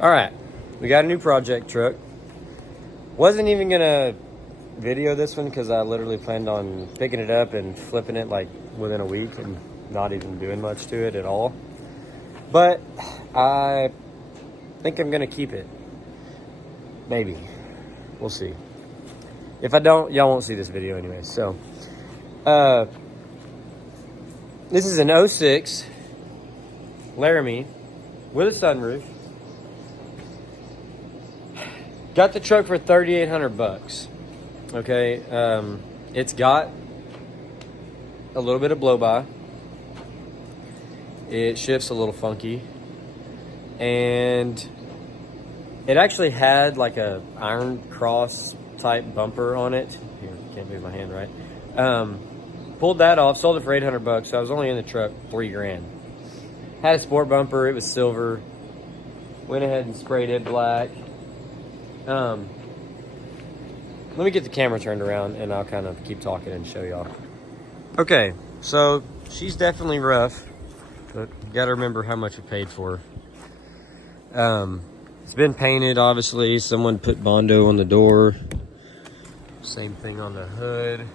All right, we got a new project truck. Wasn't even gonna video this one because I literally planned on picking it up and flipping it like within a week and not even doing much to it at all. But I think I'm gonna keep it. Maybe. We'll see. If I don't, y'all won't see this video anyway. So, this is an 06 Laramie with a sunroof. Got the truck for $3,800. Okay, it's got a little bit of blow-by. It shifts a little funky, and it actually had like a iron cross type bumper on it. Here, can't move my hand right. Pulled that off, sold it for $800. So I was only in the truck $3,000. Had a sport bumper. It was silver. Went ahead and sprayed it black. Let me get the camera turned around and I'll kind of keep talking and show y'all. Okay, so she's definitely rough, but you gotta remember how much we paid for her. It's been painted, obviously. Someone put Bondo on the door. Same thing on the hood.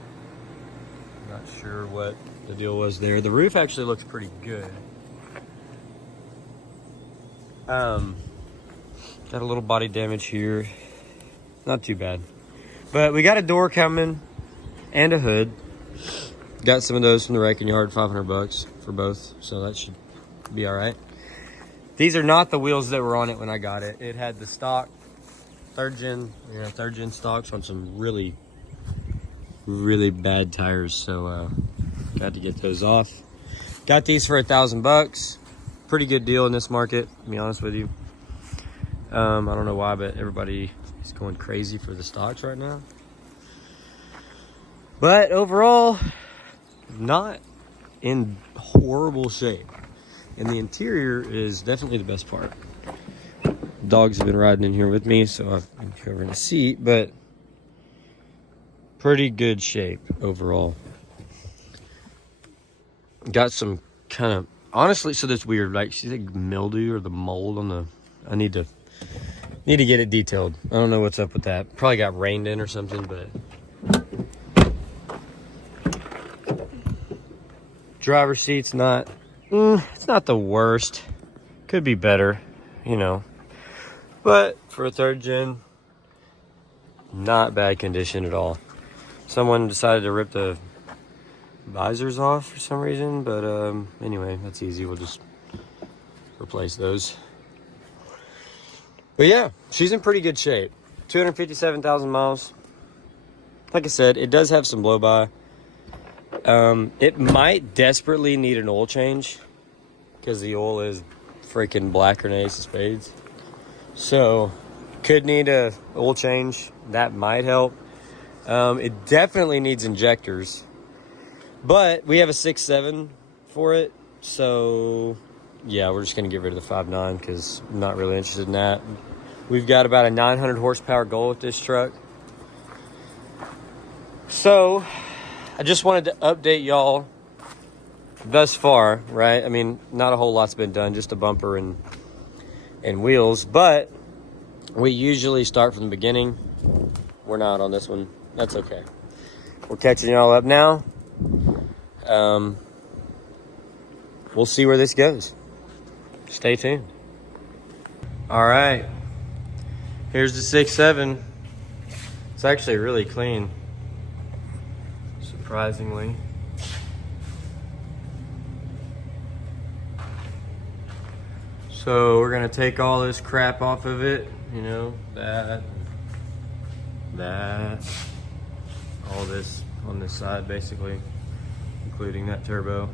Not sure what the deal was there. The roof actually looks pretty good. Got a little body damage here. Not too bad. But we got a door coming and a hood. Got some of those from the wrecking yard, $500 for both. So that should be all right. These are not the wheels that were on it when I got it. It had the stock third gen stocks on some really bad tires. So got to get those off. Got these for $1,000. Pretty good deal in this market, to be honest with you. I don't know why, but everybody is going crazy for the stocks right now. But overall, not in horrible shape. And the interior is definitely the best part. Dogs have been riding in here with me, so I've been covering the seat, but pretty good shape overall. Got some kind of, honestly, so that's weird. Like, she's like mildew or the mold on the, I need to get it detailed. I don't know what's up with that. Probably got rained in or something, but driver's seat's not, it's not the worst. Could be better, you know. But for a third gen, not bad condition at all. Someone decided to rip the visors off for some reason, but anyway, that's easy. We'll just replace those. But yeah, she's in pretty good shape. 257,000 miles. Like I said, it does have some blow-by. It might desperately need an oil change because the oil is freaking blacker than ace of spades. So, could need a oil change. That might help. It definitely needs injectors. But we have a 6.7 for it. So, yeah, we're just going to get rid of the 5.9 because I'm not really interested in that. We've got about a 900 horsepower goal with this truck. So, I just wanted to update y'all thus far, right? I mean, not a whole lot's been done, just a bumper and wheels. But we usually start from the beginning. We're not on this one. That's okay. We're catching y'all up now. We'll see where this goes. Stay tuned. All right. Here's the 6.7. It's actually really clean, surprisingly. So we're gonna take all this crap off of it, you know, that, all this on this side basically, including that turbo.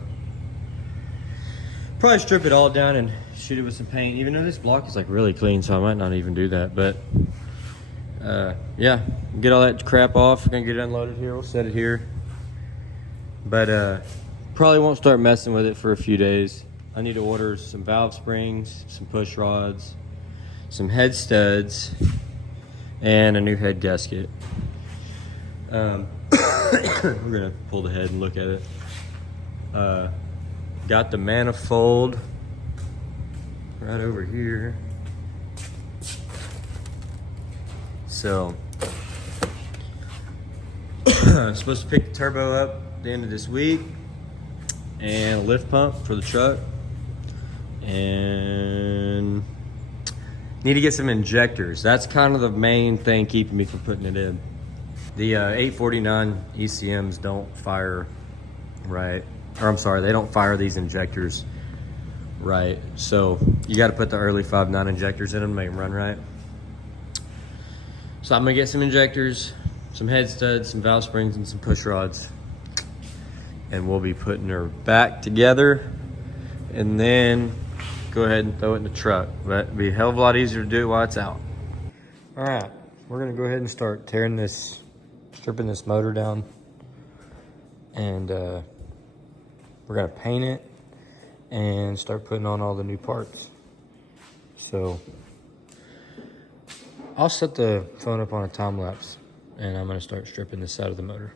Probably strip it all down and shoot it with some paint, even though this block is like really clean, so I might not even do that. But yeah, get all that crap off. We're gonna get it unloaded here. We'll set it here, but probably won't start messing with it for a few days. I need to order some valve springs, some push rods, some head studs, and a new head gasket. We're gonna pull the head and look at it. Got the manifold right over here. So I'm supposed to pick the turbo up at the end of this week, and a lift pump for the truck, and need to get some injectors. That's kind of the main thing keeping me from putting it in. The 849 ECMs don't fire right, or I'm sorry, they don't fire these injectors right. So you got to put the early 5.9 injectors in them to make them run right. So I'm gonna get some injectors, some head studs, some valve springs, and some push rods, and we'll be putting her back together, and then go ahead and throw it in the truck. But it'd be a hell of a lot easier to do it while it's out. All right, we're gonna go ahead and start stripping this motor down, and we're gonna paint it and start putting on all the new parts. So I'll set the phone up on a time lapse, and I'm gonna start stripping this side of the motor.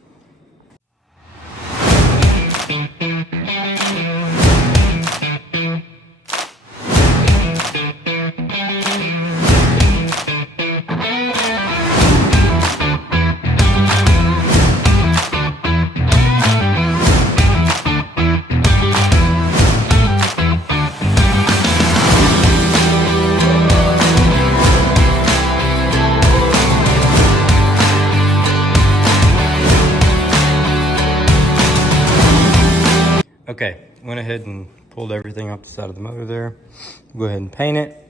Okay, went ahead and pulled everything off the side of the motor there. Go ahead and paint it,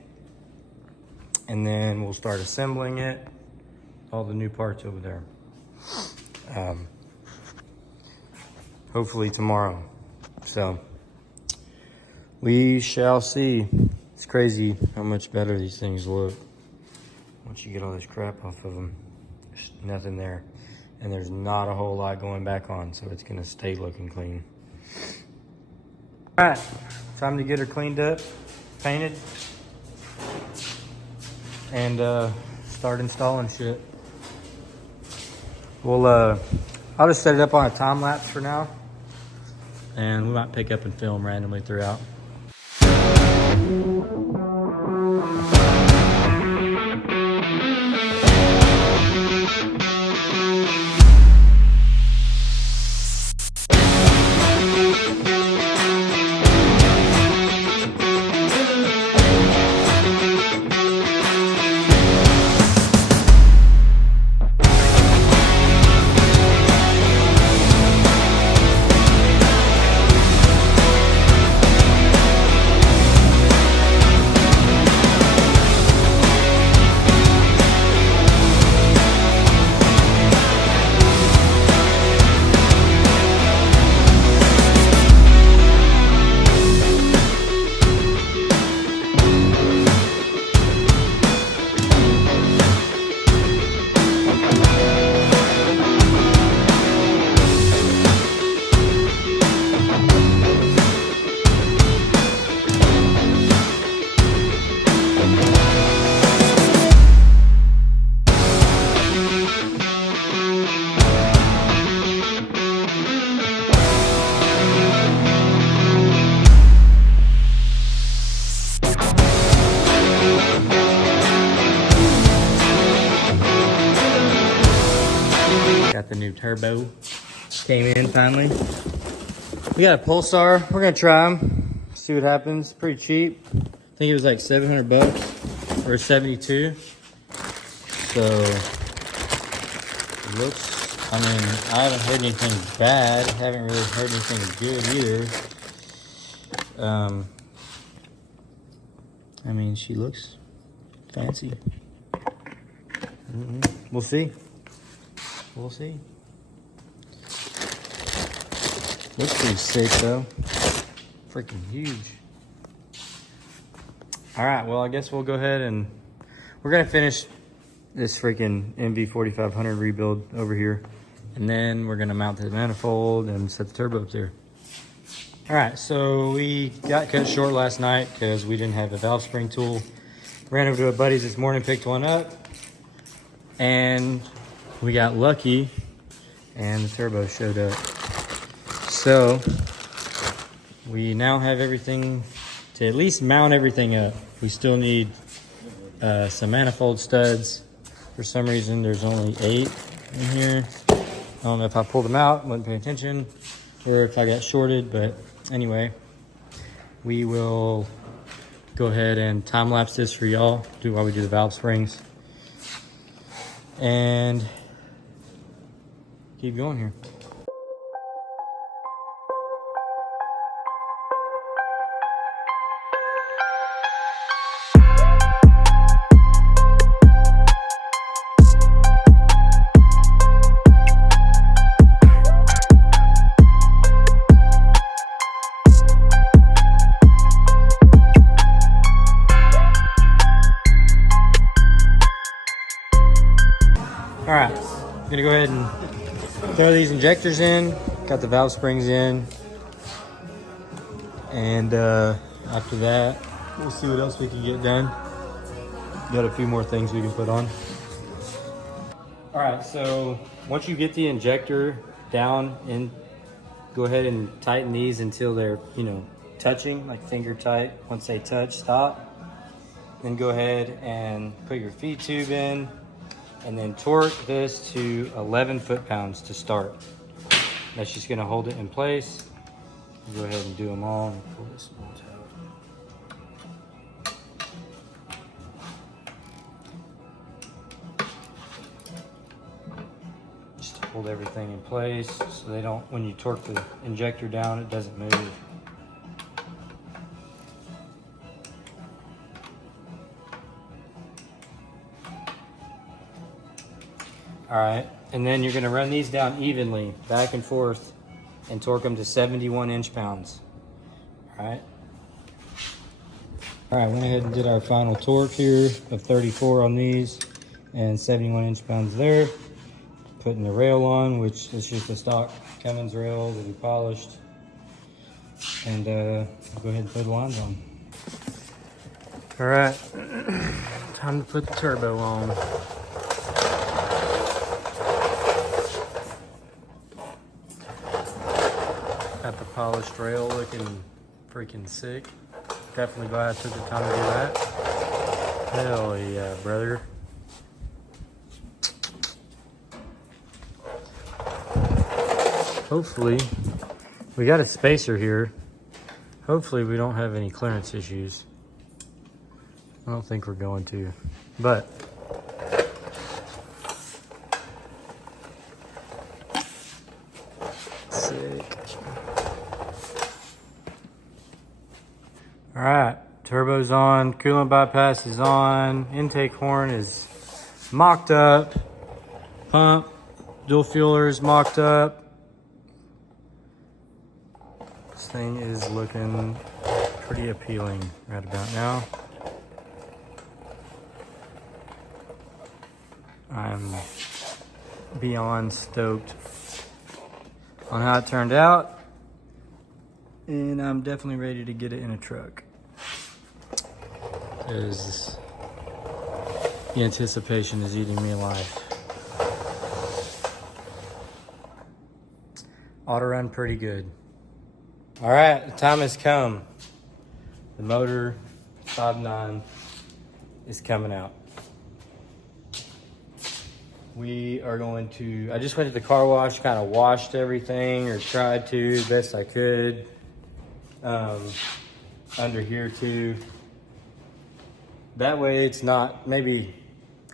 and then we'll start assembling it, all the new parts over there. Hopefully tomorrow. So we shall see. It's crazy how much better these things look once you get all this crap off of them. There's nothing there, and there's not a whole lot going back on, so it's gonna stay looking clean. All right, time to get her cleaned up, painted, and start installing shit. I'll just set it up on a time lapse for now, and we might pick up and film randomly throughout. Got the new turbo, came in finally. We got a Pulsar, we're gonna try them, see what happens. Pretty cheap. I think it was like 700 bucks or 72. So it looks, I mean, I haven't heard anything bad. Haven't really heard anything good either. I mean, she looks fancy. We'll see. We'll see. Looks pretty sick though. Freaking huge. All right, well, I guess we'll go ahead and we're gonna finish this freaking MV4500 rebuild over here, and then we're gonna mount the manifold and set the turbo up there. All right, so we got cut short last night because we didn't have a valve spring tool. Ran over to a buddy's this morning, picked one up, and we got lucky and the turbo showed up. So we now have everything to at least mount everything up. We still need some manifold studs For some reason, there's only 8 in here. I don't know if I pulled them out, wasn't paying attention, or if I got shorted, but anyway, we will go ahead and time lapse this for y'all, do while we do the valve springs, and keep going here. All right, I'm gonna go ahead and throw these injectors in, got the valve springs in, and after that, we'll see what else we can get done. Got a few more things we can put on. All right, so once you get the injector down in, go ahead and tighten these until they're, touching, like finger tight. Once they touch, stop. Then go ahead and put your feed tube in, and then torque this to 11 foot-pounds to start. That's just gonna hold it in place. Go ahead and do them all and pull this bolt out. Just to hold everything in place so they don't, when you torque the injector down, it doesn't move. All right, and then you're gonna run these down evenly, back and forth, and torque them to 71 inch-pounds. All right. All right, went ahead and did our final torque here of 34 on these and 71 inch-pounds there. Putting the rail on, which is just a stock Cummins rail that we polished. And go ahead and put the lines on. All right, time to put the turbo on. Got the polished rail looking freaking sick. Definitely glad I took the time to do that. Hell yeah, brother. Hopefully, we got a spacer here. Hopefully we don't have any clearance issues. I don't think we're going to, but sick. All right, turbo's on, coolant bypass is on, intake horn is mocked up, pump, dual fueler is mocked up. This thing is looking pretty appealing right about now. I'm beyond stoked on how it turned out, and I'm definitely ready to get it in a truck, because the anticipation is eating me alive. Ought to run pretty good. All right, the time has come. The motor 5.9 is coming out. We are going to, I just went to the car wash, kind of washed everything, or tried to the best I could. Under here too. That way it's not maybe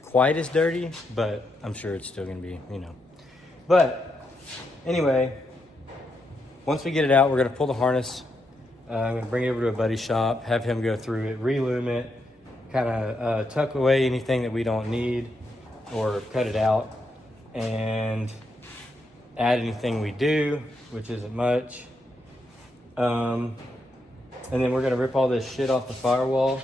quite as dirty, but I'm sure it's still gonna be, But anyway, once we get it out, we're gonna pull the harness. I'm gonna bring it over to a buddy's shop, have him go through it, relume it, kind of tuck away anything that we don't need or cut it out, and add anything we do, which isn't much. And then we're gonna rip all this shit off the firewall.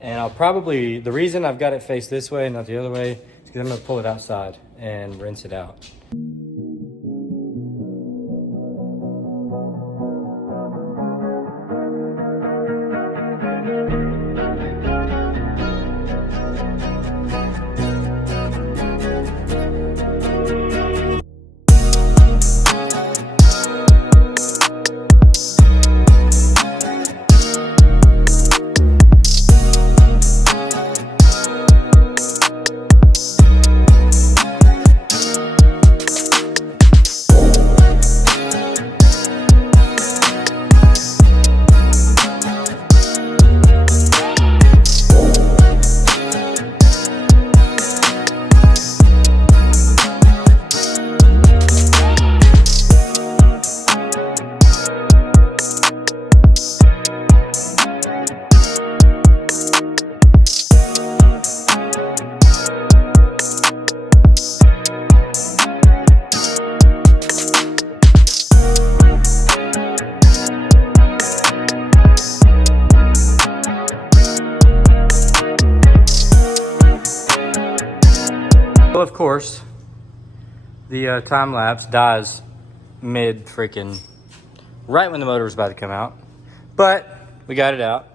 And I'll probably, the reason I've got it faced this way and not the other way is because I'm gonna pull it outside and rinse it out. Well, of course, the time lapse dies mid freaking right when the motor was about to come out, but we got it out.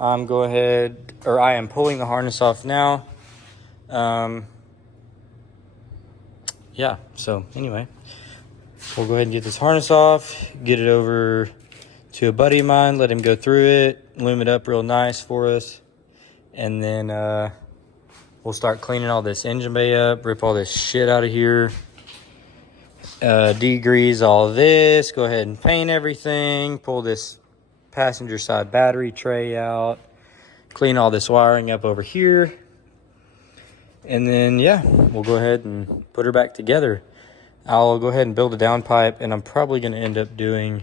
I am pulling the harness off now. Yeah, so anyway, we'll go ahead and get this harness off, get it over to a buddy of mine, let him go through it, loom it up real nice for us, and then we'll start cleaning all this engine bay up, rip all this shit out of here, degrease all this, go ahead and paint everything, pull this passenger side battery tray out, clean all this wiring up over here, and then yeah, we'll go ahead and put her back together. I'll go ahead and build a downpipe, and I'm probably going to end up doing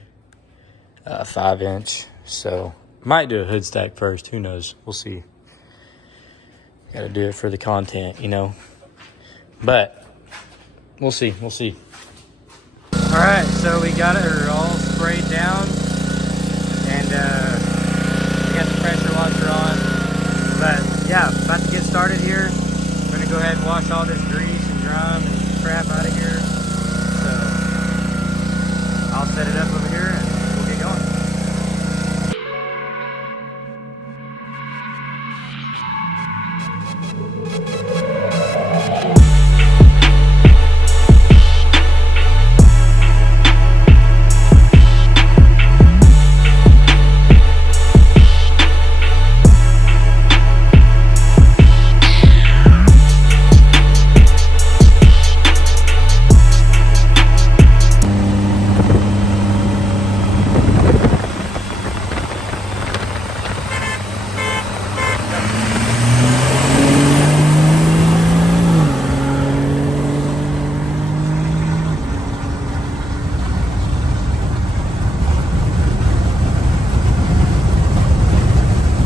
a 5-inch, so might do a hood stack first, who knows, we'll see. Gotta do it for the content, you know, but we'll see. All right, so we got her all sprayed down, and we got the pressure washer on, but yeah, about to get started here. I'm gonna go ahead and wash all this grease and drum and crap out of here, so I'll set it up over here and we'll get going.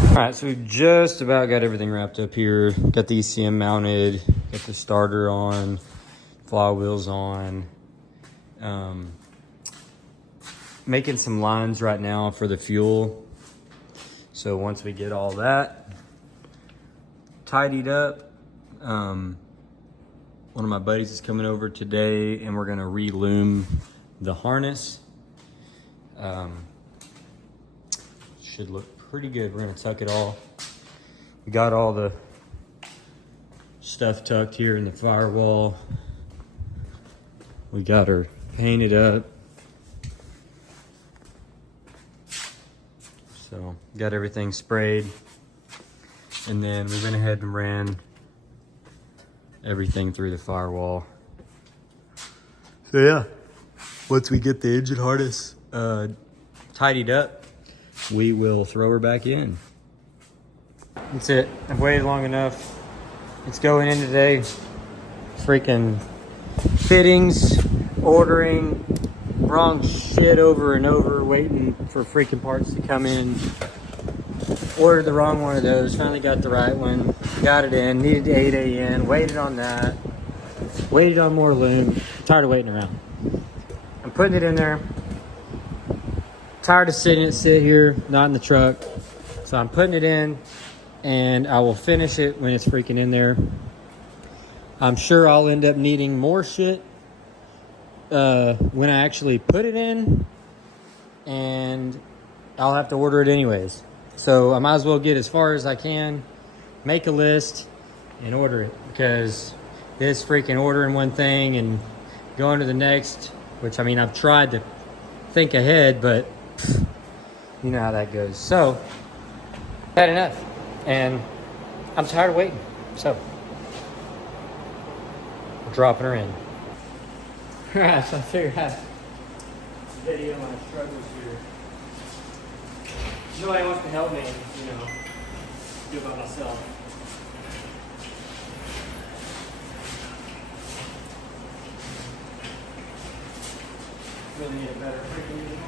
Alright, so we just about got everything wrapped up here. Got the ECM mounted, got the starter on, flywheels on. Making some lines right now for the fuel. So once we get all that tidied up, one of my buddies is coming over today and we're gonna re-loom the harness. Should look pretty good. We're gonna tuck it all. We got all the stuff tucked here in the firewall. We got her painted up. So got everything sprayed. And then we went ahead and ran everything through the firewall. So yeah, once we get the engine harness tidied up, we will throw her back in. That's it. I've waited long enough. It's going in today. Freaking fittings, ordering wrong shit over and over, waiting for freaking parts to come in. Ordered the wrong one of those, finally got the right one. Got it in, needed 8A in, waited on that. Waited on more loom. Tired of waiting around. I'm putting it in there. Tired of sit here, not in the truck. So I'm putting it in and I will finish it when it's freaking in there. I'm sure I'll end up needing more shit when I actually put it in, and I'll have to order it anyways. So I might as well get as far as I can, make a list and order it, because this freaking ordering one thing and going to the next, which I mean, I've tried to think ahead, but you know how that goes. So, had enough, and I'm tired of waiting. So, we're dropping her in. Alright, so I figured I'd video my struggles here. Nobody wants to help me, you know, do it by myself. Really need a better freaking unit.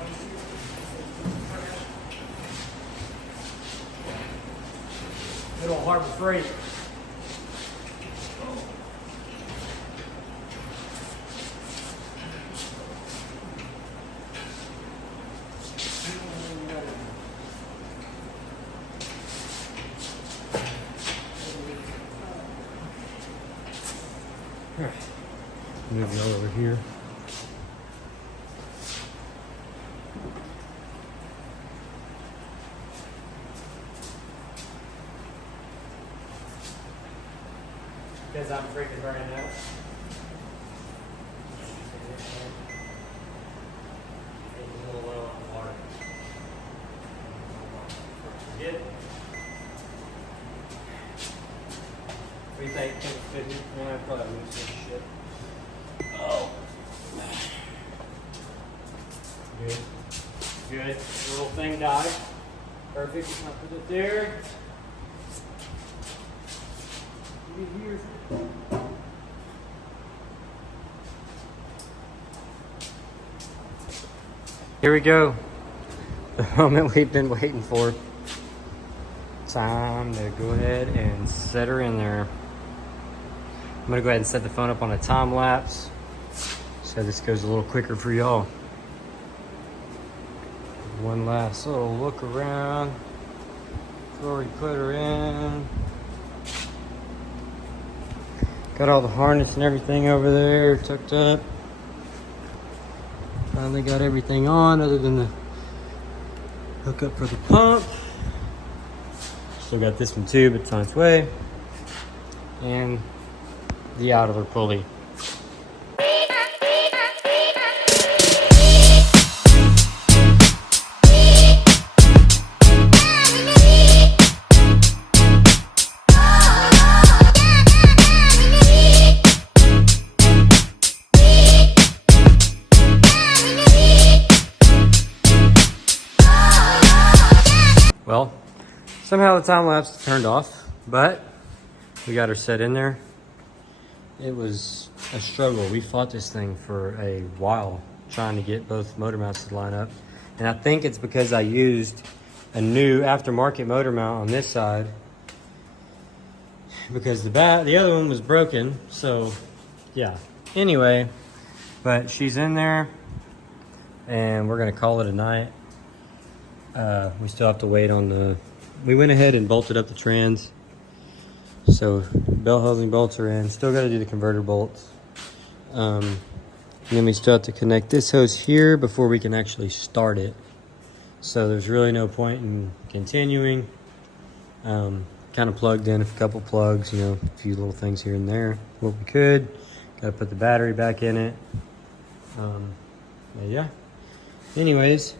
Good old Harbor Freight. Move y'all over here. Because I'm freaking burning out. A little low on the water. Good. What do you think? Can it fit here? Yeah, I probably lose some shit. Oh. Good. Good. The little thing died. Perfect. I'll put it there. Get here. Here we go. The moment we've been waiting for. Time to go ahead and set her in there. I'm gonna go ahead and set the phone up on a time lapse so this goes a little quicker for y'all. One last little look around before we put her in. Got all the harness and everything over there tucked up. Finally got everything on other than the hookup for the pump. Still got this one too, but it's on its way. And the idler pulley. Well, somehow the time lapse turned off, but we got her set in there. It was a struggle. We fought this thing for a while trying to get both motor mounts to line up. And I think it's because I used a new aftermarket motor mount on this side because the other one was broken. So yeah, anyway, but she's in there and we're gonna call it a night. We still have to wait on we went ahead and bolted up the trans. So bell housing bolts are in. Still got to do the converter bolts. And then we still have to connect this hose here before we can actually start it. So there's really no point in continuing. Kind of plugged in a couple plugs, you know, a few little things here and there. What we could. Got to put the battery back in it. But yeah. Anyways.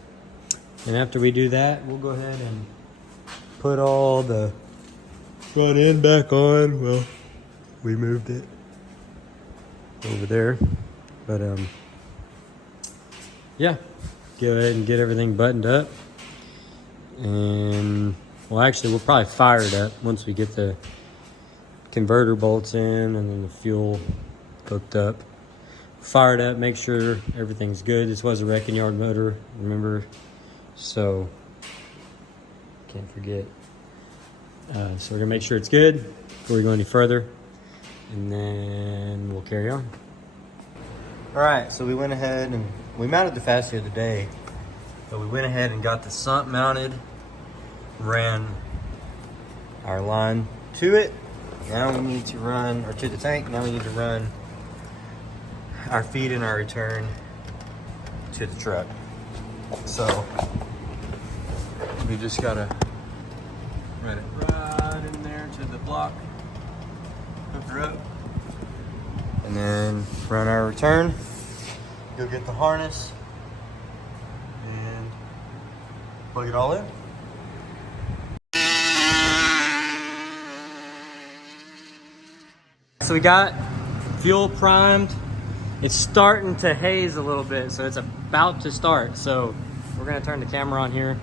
And after we do that, we'll go ahead and put all the front end back on. Well, we moved it over there. But yeah, go ahead and get everything buttoned up. And well, actually, we'll probably fire it up once we get the converter bolts in and then the fuel hooked up. Fire it up, make sure everything's good. This was a wrecking yard motor, remember? So, can't forget. So we're gonna make sure it's good before we go any further, and then we'll carry on. All right, so we went ahead and we mounted the fast the other day, but we went ahead and got the sump mounted, ran our line to it. Now we need to run, or to the tank, now we need to run our feed and our return to the truck. So, we just gotta run it right in there to the block, hook her up, and then run our return, go get the harness, and plug it all in. So we got fuel primed. It's starting to haze a little bit, so it's about to start. So we're gonna turn the camera on here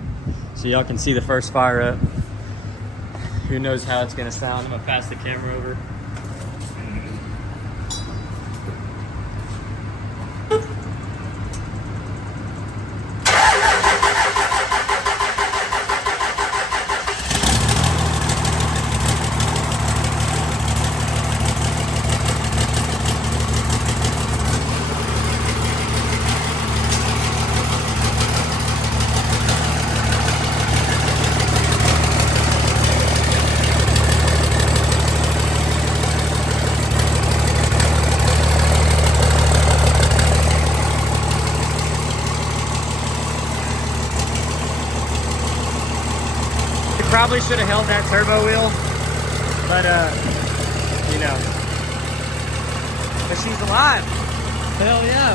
so y'all can see the first fire up. Who knows how it's gonna sound? I'm gonna pass the camera over. Probably should have held that turbo wheel, but you know, but she's alive. Hell yeah.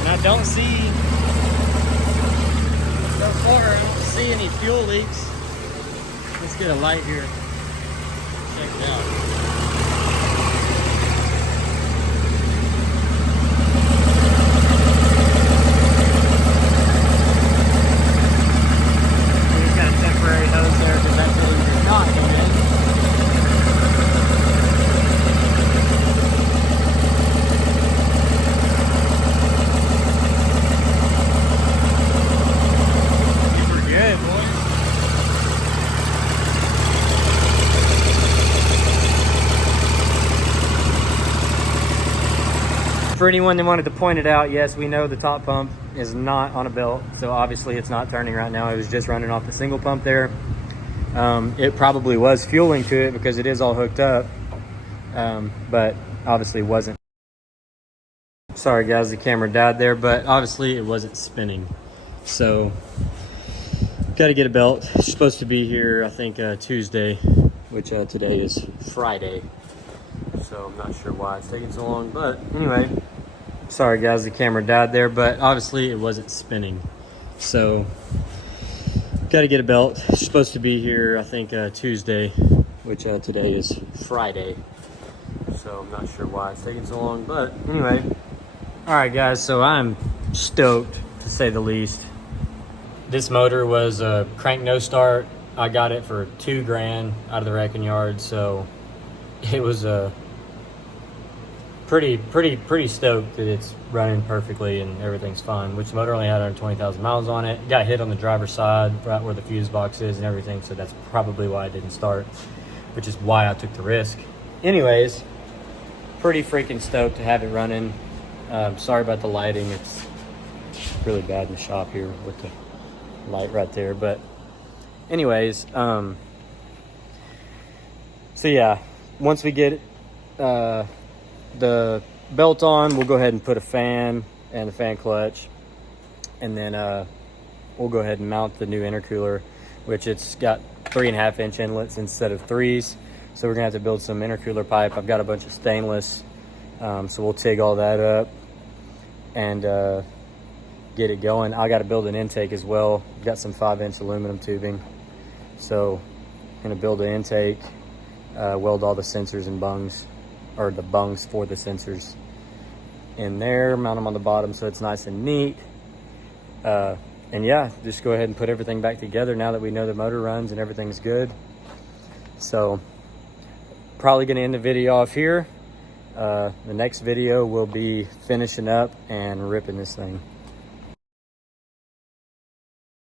And I don't see, so far, I don't see any fuel leaks. Let's get a light here. Check it out. Temporary hose there because that fluid is not going in. Super good, boys. For anyone that wanted to point it out, yes, we know the top pump is not on a belt, so obviously it's not turning right now. It was just running off the single pump there. It probably was fueling to it because it is all hooked up, but obviously wasn't. Sorry guys, the camera died there, but obviously it wasn't spinning. So got to get a belt. It's supposed to be here, I think, Tuesday, which today is Friday. So I'm not sure why it's taking so long, but anyway, sorry guys, the camera died there, but obviously it wasn't spinning. So got to get a belt. It's supposed to be here, I think, Tuesday, which today is Friday. So I'm not sure why it's taking so long, but anyway. All right guys, so I'm stoked to say the least. This motor was a crank no start. I got it for $2 grand out of the wrecking yard, so it was a pretty stoked that it's running perfectly and everything's fine, which the motor only had 120,000 miles on it. Got hit on the driver's side right where the fuse box is and everything, so that's probably why it didn't start, which is why I took the risk. Anyways, pretty freaking stoked to have it running. Sorry about the lighting. It's really bad in the shop here with the light right there, but anyways, so yeah, once we get the belt on, we'll go ahead and put a fan and the fan clutch, and then we'll go ahead and mount the new intercooler, which it's got 3.5-inch inlets instead of 3s, so we're gonna have to build some intercooler pipe. I've got a bunch of stainless, so we'll TIG all that up and get it going. I got to build an intake as well. Got some 5-inch aluminum tubing, so I'm gonna build an intake, weld all the sensors and bungs, or the bungs for the sensors in there, mount them on the bottom so it's nice and neat. And yeah, just go ahead and put everything back together now that we know the motor runs and everything's good. So probably gonna end the video off here. The next video will be finishing up and ripping this thing.